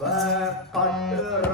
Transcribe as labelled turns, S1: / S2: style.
S1: ve kattır